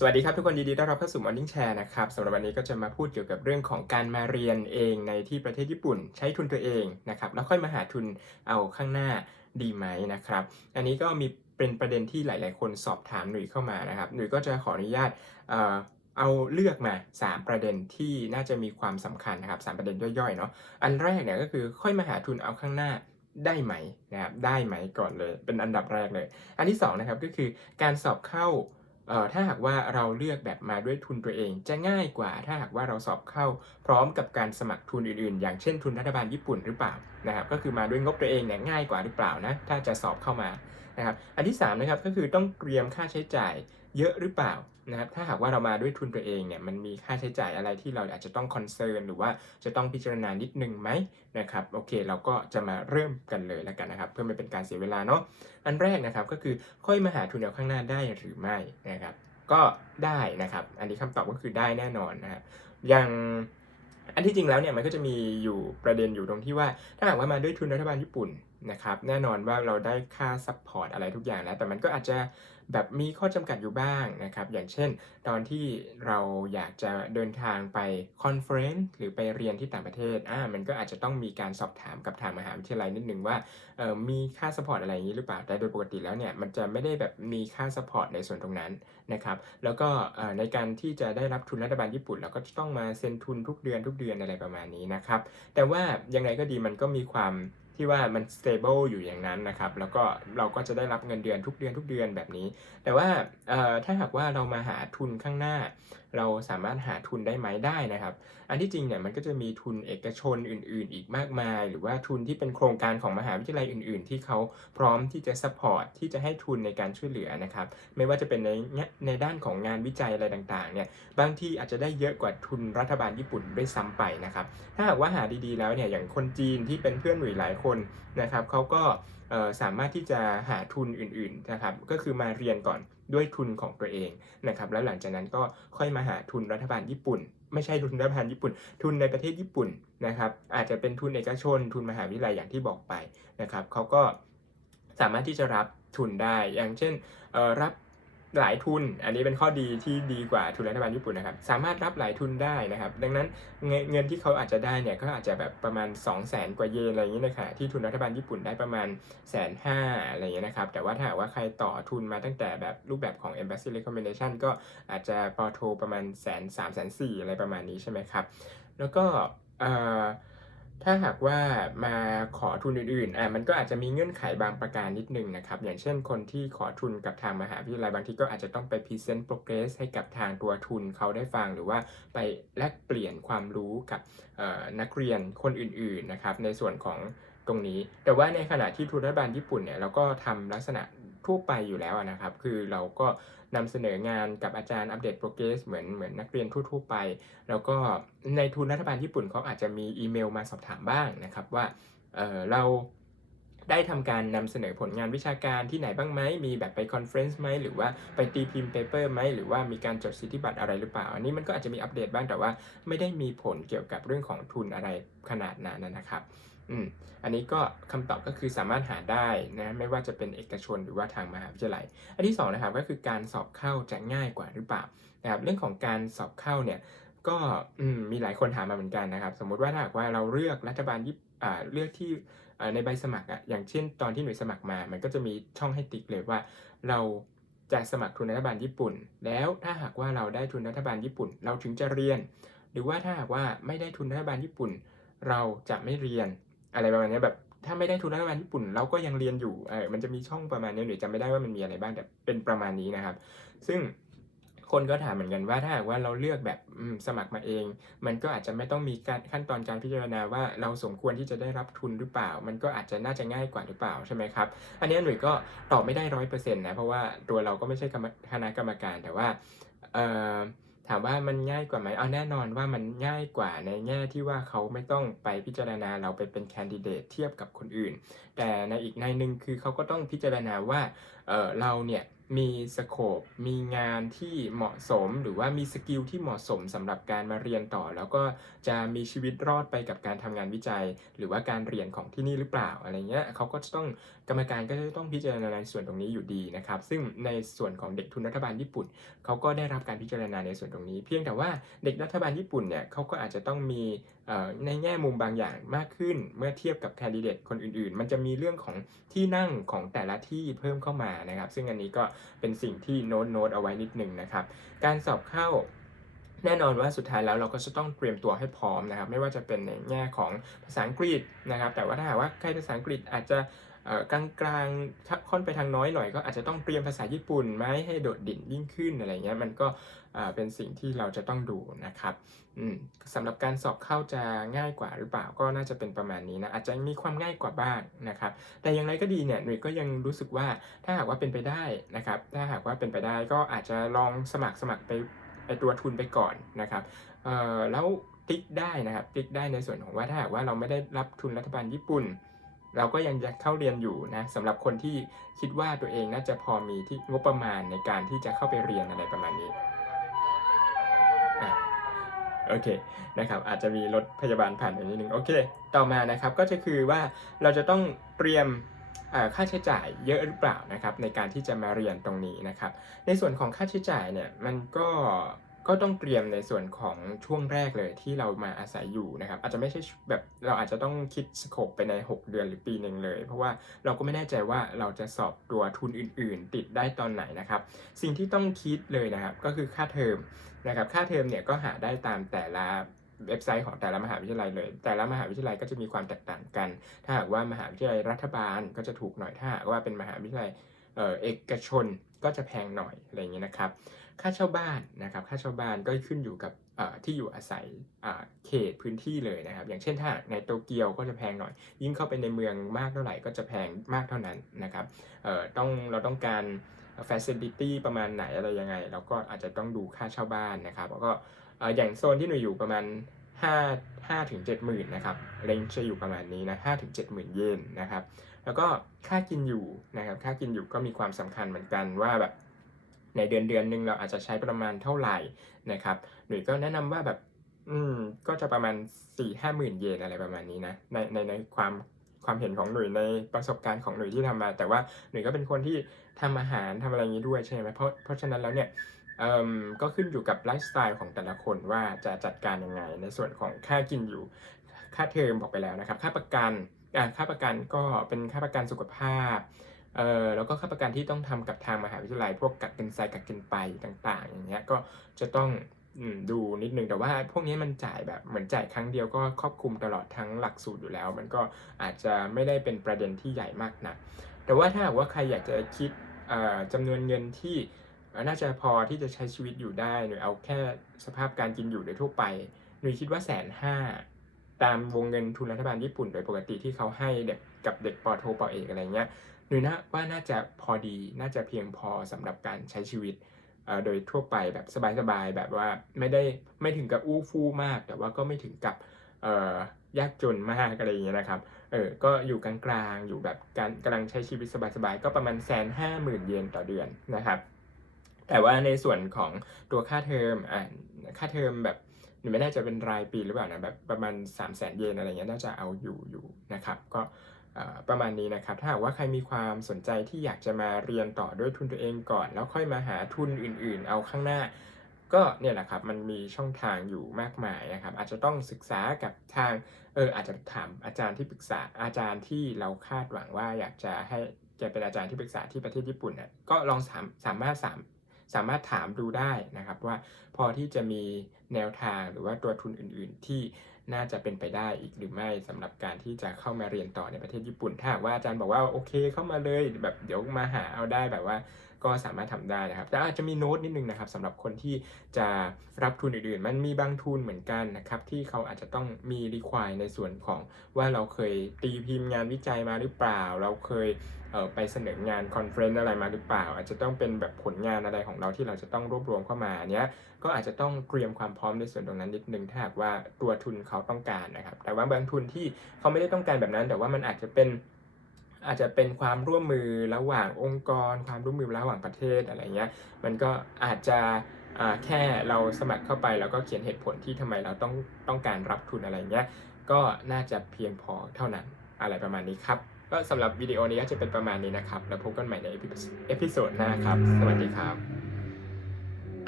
สวัสดีครับทุกคนยินดีต้อนรับเข้าสู่ Morning Share นะครับสำหรับวันนี้ก็จะมาพูดเกี่ยวกับเรื่องของการมาเรียนเองในที่ประเทศญี่ปุ่น ใช้ทุนตัวเองนะครับแล้วค่อยมาหาทุนเอาข้างหน้าดีไหมนะครับ อันนี้ก็มีเป็นประเด็นที่หลาย ๆ คนสอบถามหนุ่ยเข้ามานะครับหนุ่ยก็จะขออนุญาตเอ่อเอาเลือกมา 3 ประเด็นที่น่าจะมีความสำคัญนะครับสามประเด็นย่อย ๆ เนาะอันแรกเนี่ยก็คือค่อยมาหาทุนเอาข้างหน้าได้ไหมนะครับได้ไหมก่อนเลยเป็นอันดับแรกเลย อันที่สองนะครับก็คือการสอบเข้า ถ้าหากว่าเราเลือกแบบมาด้วยทุนตัวเอง จะง่ายกว่าถ้าหากว่าเราสอบเข้าพร้อมกับการสมัครทุนอื่นๆ อย่างเช่นทุนรัฐบาลญี่ปุ่นหรือเปล่านะครับก็คือมาด้วยงบตัวเองเนี่ยง่ายกว่าหรือเปล่านะถ้าจะสอบเข้ามานะครับอันที่3นะครับก็คือต้องเตรียมค่าใช้จ่าย เยอะหรือเปล่านะครับถ้าหากว่าเรามาด้วยทุนตัวเองเนี่ยมันมีค่าใช้จ่ายอะไรที่เราอาจจะต้องคอนเซิร์นหรือว่าจะต้องพิจารณานิดนึงไหมนะครับโอเคเราก็จะมาเริ่มกันเลยแล้วกันนะครับ เพื่อไม่เป็นการเสียเวลาเนาะอันแรกนะครับก็คือค่อยมาหาทุนเอาข้างหน้าได้หรือไม่นะครับก็ได้นะครับ อันนี้คำตอบก็คือได้แน่นอนนะครับอย่างอันที่จริงแล้วเนี่ยมันก็จะมีอยู่ประเด็นอยู่ตรงที่ว่า ถ้าหากว่ามาด้วยทุนรัฐบาลญี่ปุ่นนะครับแน่นอนว่าเราได้ค่าซัพพอร์ตอะไรทุกอย่างแล้ว แต่มันก็อาจจะ แบบมีข้อจำกัดอยู่บ้างนะครับ อย่างเช่น ตอนที่เราอยากจะเดินทางไปคอนเฟรนซ์หรือไปเรียนที่ต่างประเทศอ่ามันก็อาจจะต้องมีการสอบถามกับทางมหาวิทยาลัยนิดนึงว่าเอ่อมีค่าสปอร์ตอะไรอย่างนี้หรือเปล่าแต่โดยปกติแล้วเนี่ยมันจะไม่ได้แบบมีค่าสปอร์ตในส่วนตรงนั้นนะครับ แล้วก็เอ่อในการที่จะได้รับทุนรัฐบาลญี่ปุ่นเราก็จะต้องมาเซ็นทุนทุกเดือนทุกเดือนอะไรประมาณนี้นะครับ แต่ว่ายังไงก็ดีมันก็มีความ ที่ว่ามัน stable อยู่อย่างนั้นนะครับ แล้วก็เราก็จะได้รับเงินเดือนทุกเดือนทุกเดือนแบบนี้ แต่ว่าถ้าหากว่าเรามาหาทุนข้างหน้าเราสามารถหาทุนได้ไหมได้นะครับ อันที่จริงเนี่ยมันก็จะมีทุนเอกชนอื่น ๆ อีกมากมาย หรือว่าทุนที่เป็นโครงการของมหาวิทยาลัยอื่น ๆ ที่เขาพร้อมที่จะ support ที่จะให้ทุนในการช่วยเหลือนะครับ ไม่ว่าจะเป็นในในด้านของงานวิจัยอะไรต่างๆเนี่ยบางที่อาจจะได้เยอะกว่าทุนรัฐบาลญี่ปุ่นด้วยซ้ำไปนะครับ ถ้าหากว่าหาดีๆแล้วเนี่ยอย่างคนจีนที่เป็นเพื่อนหนุ่ยหลายคนนะครับเขาก็สามารถที่จะหาทุนอื่นๆนะครับก็คือมาเรียนก่อน ด้วยทุนของตัวเองนะครับแล้วหลังจากนั้นก็ค่อยมาหาทุนรัฐบาลญี่ปุ่น ไม่ใช่ทุนรัฐบาลญี่ปุ่น ทุนในประเทศญี่ปุ่นนะครับอาจจะเป็นทุนเอกชน ทุนมหาวิทยาลัยอย่างที่บอกไปนะครับเขาก็สามารถที่จะรับทุนได้อย่างเช่นรับ หลายทุน อันนี้เป็นข้อดีที่ดีกว่าทุนรัฐบาลญี่ปุ่นนะครับ สามารถรับหลายทุนได้นะครับ ดังนั้นเงินที่เขาอาจจะได้เนี่ยก็อาจจะแบบประมาณ 2 0 0แสนกว่าเยนอะไรอย่างนี้ในขณะที่ทุนรัฐบาลญี่ปุ่นได้ประมาณแสนห้าอะไรอย่างเงี้ยนะครับ แต่ว่าถ้าหากว่าใครต่อทุนมาตั้งแต่แบบรูปแบบของ embassy recommendation ก็อาจจะปอโทประมาณแสนสามแสนสี่อะไรประมาณนี้ใช่ไหมครับ แล้วก็เอ่อ ถ้าหากว่ามาขอทุนอื่นๆอะมันก็อาจจะมีเงื่อนไขบางประการนิดนึงนะครับ อย่างเช่นคนที่ขอทุนกับทางมหาวิทยาลัยบางทีก็อาจจะต้องไป present progress ให้กับทางตัวทุนเขาได้ฟัง หรือว่าไปแลกเปลี่ยนความรู้กับนักเรียนคนอื่นๆนะครับในส่วนของตรงนี้ แต่ว่าในขณะที่ทุนรัฐบาลญี่ปุ่นเนี่ยเราก็ทำลักษณะ ทั่วไปอยู่แล้วนะครับ คือเราก็นำเสนองานกับอาจารย์อัปเดตโปรเกรสเหมือนเหมือนนักเรียนทั่วๆไป แล้วก็ในทุนรัฐบาลญี่ปุ่นเขาอาจจะมีอีเมลมาสอบถามบ้างนะครับว่าเเราได้ทำการนำเสนอผลงานวิชาการที่ไหนบ้างไหม มีแบบไปคอนเฟรนซ์ไหม หรือว่าไปตีพิมพ์เปเปอร์ไหม หรือว่ามีการจดสิทธิบัตรอะไรหรือเปล่า อันนี้มันก็อาจจะมีอัปเดตบ้างแต่ว่าไม่ได้มีผลเกี่ยวกับเรื่องของทุนอะไรขนาดนั้นนะครับ อืมอันนี้ก็คำตอบก็คือสามารถหาได้นะไม่ว่าจะเป็นเอกชนหรือว่าทางมหาวิทยาลัย อันที่สองนะครับก็คือการสอบเข้าจะง่ายกว่าหรือเปล่านะครับเรื่องของการสอบเข้าเนี่ยก็มมีหลายคนถามมาเหมือนกันนะครับ สมมุติว่าถ้าหากว่าเราเลือกรัฐบาลญี่ปุ่นเลือกที่ในใบสมัครอะอย่างเช่นตอนที่หน่วยสมัครมา มันก็จะมีช่องให้ติ๊กเลยว่า เราจะสมัครทุนรัฐบาลญี่ปุ่น แล้วถ้าหากว่าเราได้ทุนรัฐบาลญี่ปุ่น เราถึงจะเรียน หรือว่าถ้าหากว่าไม่ได้ทุนรัฐบาลญี่ปุ่น เราจะไม่เรียน อะไรประมาณนี้แบบถ้าไม่ได้ทุนรัฐบาลญี่ปุ่น เราก็ยังเรียนอยู่เออมันจะมีช่องประมาณนี้หรือจำไม่ได้ว่ามันมีอะไรบ้างแต่เป็นประมาณนี้นะครับ ซึ่งคนก็ถามเหมือนกันว่าถ้าหากว่าเราเลือกแบบสมัครมาเอง มันก็อาจจะไม่ต้องมีการขั้นตอนการพิจารณาว่าเราสมควรที่จะได้รับทุนหรือเปล่า มันก็อาจจะน่าจะง่ายกว่าหรือเปล่าใช่ไหมครับ อันนี้หนุ่ยก็ตอบไม่ได้ร้อยเปอร์เซ็นต์นะเพราะว่าตัวเราก็ไม่ใช่คณะกรรมการแต่ว่าเออ ถามว่ามันง่ายกว่าไหมเอาแน่นอนว่ามันง่ายกว่าในแง่ที่ว่าเขาไม่ต้องไปพิจารณาเราไปเป็นแคนดิเดตเทียบกับคนอื่น แต่ในอีกในหนึ่งคือเขาก็ต้องพิจารณาว่าเออเราเนี่ย มีสโคปมีงานที่เหมาะสม หรือว่ามีสกิลที่เหมาะสมสำหรับการมาเรียนต่อ แล้วก็จะมีชีวิตรอดไปกับการทำงานวิจัย หรือว่าการเรียนของที่นี่หรือเปล่าอะไรเงี้ยเขาก็จะต้องกรรมการก็จะต้องพิจารณาในส่วนตรงนี้อยู่ดีนะครับซึ่งในส่วนของเด็กทุนรัฐบาลญี่ปุ่นเขาก็ได้รับการพิจารณาในส่วนตรงนี้ เพียงแต่ว่าเด็กรัฐบาลญี่ปุ่นเนี่ยเขาก็อาจจะต้องมีในแง่มุมบางอย่างมากขึ้นเมื่อเทียบกับแคนดิเดตคนอื่นๆ มันจะมีเรื่องของที่นั่งของแต่ละที่เพิ่มเข้ามานะครับ ซึ่งอันนี้ก็เป็นสิ่งที่โน้ตโน้ตเอาไว้นิดหนึ่งนะครับ การสอบเข้าแน่นอนว่าสุดท้ายแล้วเราก็จะต้องเตรียมตัวให้พร้อมนะครับ ไม่ว่าจะเป็นในแง่ของภาษาอังกฤษนะครับ แต่ว่าถ้าหากว่าใครภาษาอังกฤษอาจจะ กลางกลาค่อนไปทางน้อยหน่อยก็อาจจะต้องเตรียมภาษาญี่ปุ่นไหมให้โดดดิ่นยิ่งขึ้นอะไรเงี้ยมันก็เป็นสิ่งที่เราจะต้องดูนะครับสำหรับการสอบเข้าจะง่ายกว่าหรือเปล่าก็น่าจะเป็นประมาณนี้นะอาจจะมีความง่ายกว่าบ้างนะครับ แต่อย่างไรก็ดีเนี่ยหนุ่ยก็ยังรู้สึกว่าถ้าหากว่าเป็นไปได้นะครับถ้าหากว่าเป็นไปได้ก็อาจจะลองสมัครสมัครไปไปตัวทุนไปก่อนนะครับแล้วติ๊กได้นะครับติ๊กได้ในส่วนของว่าถ้าหากว่าเราไม่ได้รับทุนรัฐบาลญี่ปุ่น เราก็ยังจะเข้าเรียนอยู่นะสำหรับคนที่คิดว่าตัวเองน่าจะพอมีที่งบประมาณในการที่จะเข้าไปเรียนอะไรประมาณนี้โอเคนะครับอาจจะมีรถพยาบาลผ่านอย่างนิดนึงโอเค ต่อมานะครับก็จะคือว่าเราจะต้องเตรียมค่าใช้จ่ายเยอะหรือเปล่านะครับในการที่จะมาเรียนตรงนี้นะครับ ในส่วนของค่าใช้จ่ายเนี่ยมันก็ ก็ต้องเตรียมในส่วนของช่วงแรกเลยที่เรามาอาศัยอยู่นะครับ อาจจะไม่ใช่แบบเราอาจจะต้องคิดสโคปไปใน 6 เดือนหรือปีหนึ่งเลย เพราะว่าเราก็ไม่แน่ใจว่าเราจะสอบตัวทุนอื่น ๆ ติดได้ตอนไหนนะครับ สิ่งที่ต้องคิดเลยนะครับก็คือค่าเทอมนะครับค่าเทอมเนี่ยก็หาได้ตามแต่ละเว็บไซต์ของแต่ละมหาวิทยาลัยเลย แต่ละมหาวิทยาลัยก็จะมีความแตกต่างกัน ถ้าหากว่ามหาวิทยาลัยรัฐบาลก็จะถูกหน่อยถ้าหากว่าเป็นมหาวิทยาลัยเอกชนก็จะแพงหน่อยอะไรอย่างเงี้ยนะครับ ค่าเช่าบ้านนะครับ ค่าเช่าบ้านก็ขึ้นอยู่กับที่อยู่อาศัยเขตพื้นที่เลยนะครับ อย่างเช่นถ้าในโตเกียวก็จะแพงหน่อย ยิ่งเข้าไปในเมืองมากเท่าไหร่ก็จะแพงมากเท่านั้นนะครับต้องเราต้องการ facility ประมาณไหนอะไรยังไง เราก็อาจจะต้องดูค่าเช่าบ้านนะครับแล้วก็อย่างโซนที่หนูอยู่ประมาณ5 5ถึง7หมื่นนะครับเรนจะอยู่ประมาณนี้นะ5ถึง7หมื่นเยนนะครับ แล้วก็ค่ากินอยู่นะครับ ค่ากินอยู่ก็มีความสำคัญเหมือนกันว่าแบบ ในเดือนเดือนหนึ่งเราอาจจะใช้ประมาณเท่าไหร่นะครับหนุ่ยก็แนะนำว่าแบบอืมก็จะประมาณ4ี่ห้าหมื่นเยนอะไรประมาณนี้นะในในในความความเห็นของหนุ่ยในประสบการณ์ของหนุ่ยที่ทำมา แต่ว่าหนุ่ยก็เป็นคนที่ทำอาหารทำอะไรอย่างนี้ด้วยใช่ไหมเพราะเพราะฉะนั้นแล้วเนี่ยเอ่อก็ขึ้นอยู่กับไลฟ์สไตล์ของแต่ละคนว่าจะจัดการยังไง ในส่วนของค่ากินอยู่ ค่าเทอมบอกไปแล้วนะครับ ค่าประกันค่าประกันก็เป็นค่าประกันสุขภาพ เออแล้วก็ค่าประกันที่ต้องทำกับทางมหาวิทยาลัย พวกกักเกินไซกักเกินไปต่าง ๆ อย่างเงี้ยก็จะต้องดูนิดนึงแต่ว่าพวกนี้มันจ่ายแบบเหมือนจ่ายครั้งเดียวก็ครอบคลุมตลอดทั้งหลักสูตรอยู่แล้ว มันก็อาจจะไม่ได้เป็นประเด็นที่ใหญ่มากนะแต่ว่าถ้าหากว่าใครอยากจะคิดจำนวนเงินที่น่าจะพอที่จะใช้ชีวิตอยู่ได้หรือเอาแค่สภาพการกินอยู่โดยทั่วไปหนูคิดว่าแสนห้า ตามวงเงินทุนรัฐบาลญี่ปุ่นโดยปกติที่เขาให้เด็กกับเด็กปอโทปอเอกอะไรเงี้ยหนูนะว่าน่าจะพอดีน่าจะเพียงพอสำหรับการใช้ชีวิตโดยทั่วไปแบบสบายๆแบบว่าไม่ได้ไม่ถึงกับอู้ฟู่มาก แต่ว่าก็ไม่ถึงกับยากจนมากอะไรอย่างเงี้ยนะครับ เออ ก็อยู่กลางๆ อยู่แบบการกำลังใช้ชีวิตสบายๆ ก็ประมาณแสนห้าหมื่นเยนต่อเดือนนะครับ แต่ว่าในส่วนของตัวค่าเทอม อ่า ค่าเทอมแบบ หนูไม่แน่ใจเป็นรายปีหรือเปล่านะแบบประมาณ 3 0 0แสนเยนอะไรเงี้ยน่าจะเอาอยู่อยู่นะครับก็ประมาณนี้นะครับ ถ้าหากว่าใครมีความสนใจที่อยากจะมาเรียนต่อด้วยทุนตัวเองก่อน แล้วค่อยมาหาทุนอื่น ๆ เอาข้างหน้า ก็เนี่ยแหละครับมันมีช่องทางอยู่มากมายนะครับ อาจจะต้องศึกษากับทางเอออาจจะถามอาจารย์ที่ปรึกษาอาจารย์ที่เราคาดหวังว่าอยากจะให้แกเป็นอาจารย์ที่ปรึกษาที่ประเทศญี่ปุ่นเนี่ยก็ลองสามสามารถสาม สามารถถามดูได้นะครับว่าพอที่จะมีแนวทางหรือว่าตัวทุนอื่น ๆ ที่น่าจะเป็นไปได้อีกหรือไม่สำหรับการที่จะเข้ามาเรียนต่อในประเทศญี่ปุ่น ถ้าว่าอาจารย์บอกว่าโอเคเข้ามาเลยแบบเดี๋ยวมาหาเอาได้แบบว่า ก็สามารถทำได้นะครับ แต่อาจจะมีโน้ตนิดนึงนะครับสำหรับคนที่จะรับทุนอื่นๆ มันมีบางทุนเหมือนกันนะครับที่เขาอาจจะต้องมีรีควายในส่วนของว่าเราเคยตีพิมพ์งานวิจัยมาหรือเปล่า เราเคยเไปเสนองานคอนเฟรนซ์อะไรมาหรือเปล่า อาจจะต้องเป็นแบบผลงานอะไรของเราที่เราจะต้องรวบรวมเข้ามาเนี้ยก็อาจจะต้องเตรียมความพร้อมในส่วนตรงนั้นนิดนึงถ้าหากว่าตัวทุนเขาต้องการนะครับแต่ว่าบางทุนที่เขาไม่ได้ต้องการแบบนั้น แต่ว่ามันอาจจะเป็น อาจจะเป็นความร่วมมือระหว่างองค์กร ความร่วมมือระหว่างประเทศอะไรเงี้ยมันก็อาจจะแค่เราสมัครเข้าไปแล้วก็เขียนเหตุผลที่ทำไมเราต้องต้องการรับทุนอะไรเงี้ยก็น่าจะเพียงพอเท่านั้นอะไรประมาณนี้ครับก็สำหรับวิดีโอนี้ก็จะเป็นประมาณนี้นะครับ แล้วพบกันใหม่ในเอพิโซดหน้าครับ สวัสดีครับ